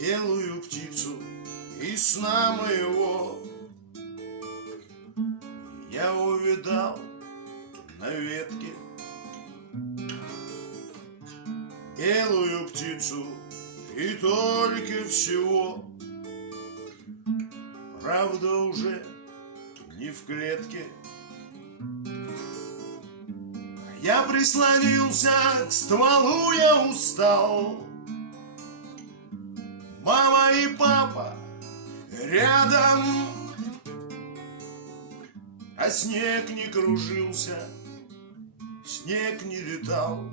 белую птицу из сна моего. Я увидал на ветке белую птицу и только всего. Правда, уже не в клетке. Я прислонился к стволу, я устал. Мама и папа рядом, а снег не кружился, снег не летал,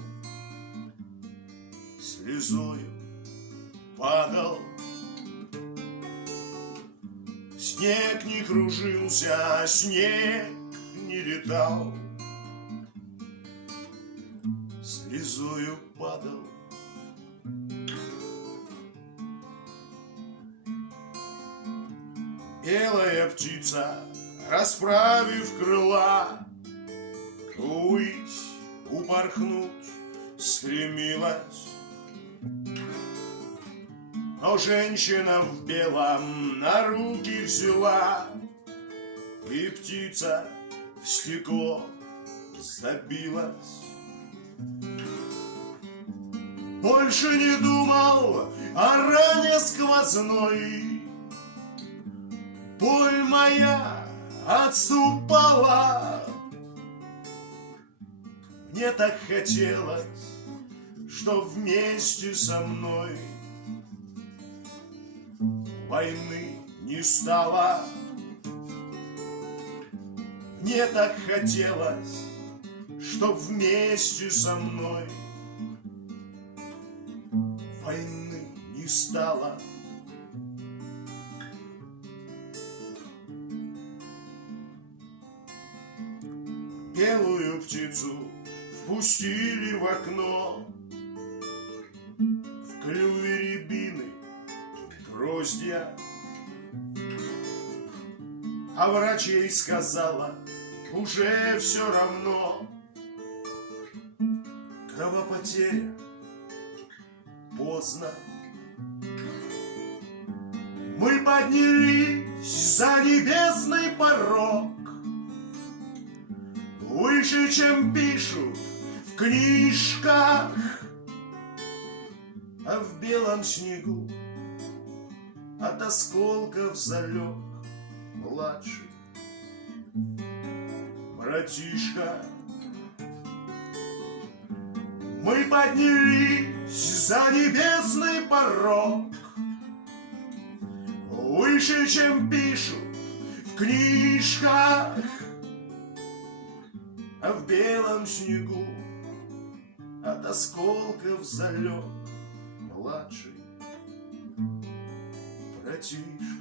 слезою падал. Снег не кружился, снег не летал, слезою падал. Белая птица, расправив крыла, увыть, упорхнуть стремилась. Но женщина в белом на руки взяла, и птица в стекло забилась. Больше не думал о ране сквозной, боль моя отступала. Мне так хотелось, что вместе со мной войны не стало. Мне так хотелось, что вместе со мной войны не стало. Белую птицу впустили в окно, в клюве рябины гроздья, а врач ей сказала, уже все равно. Кровопотеря, поздно. Мы поднялись за небесный порог, выше, чем пишут в книжках, а в белом снегу от осколков залег младший братишка. Мы поднялись за небесный порог, выше, чем пишут в книжках, а в белом снегу от осколков залег младший братишка.